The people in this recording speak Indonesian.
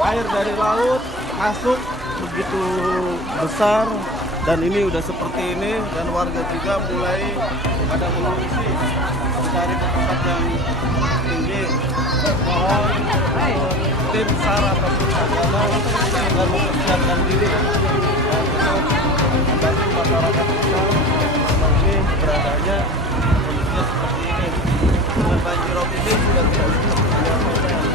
air dari laut masuk begitu besar dan ini udah seperti ini, dan warga juga mulai pada mengungsi mencari tempat yang tinggi. Mohon tim SAR ataupun warga dan mempersiapkan diri dan untuk membantu masyarakat kita yang ini beradanya kondisinya seperti ini. Dengan banjirop ini sudah tidak seperti biasanya.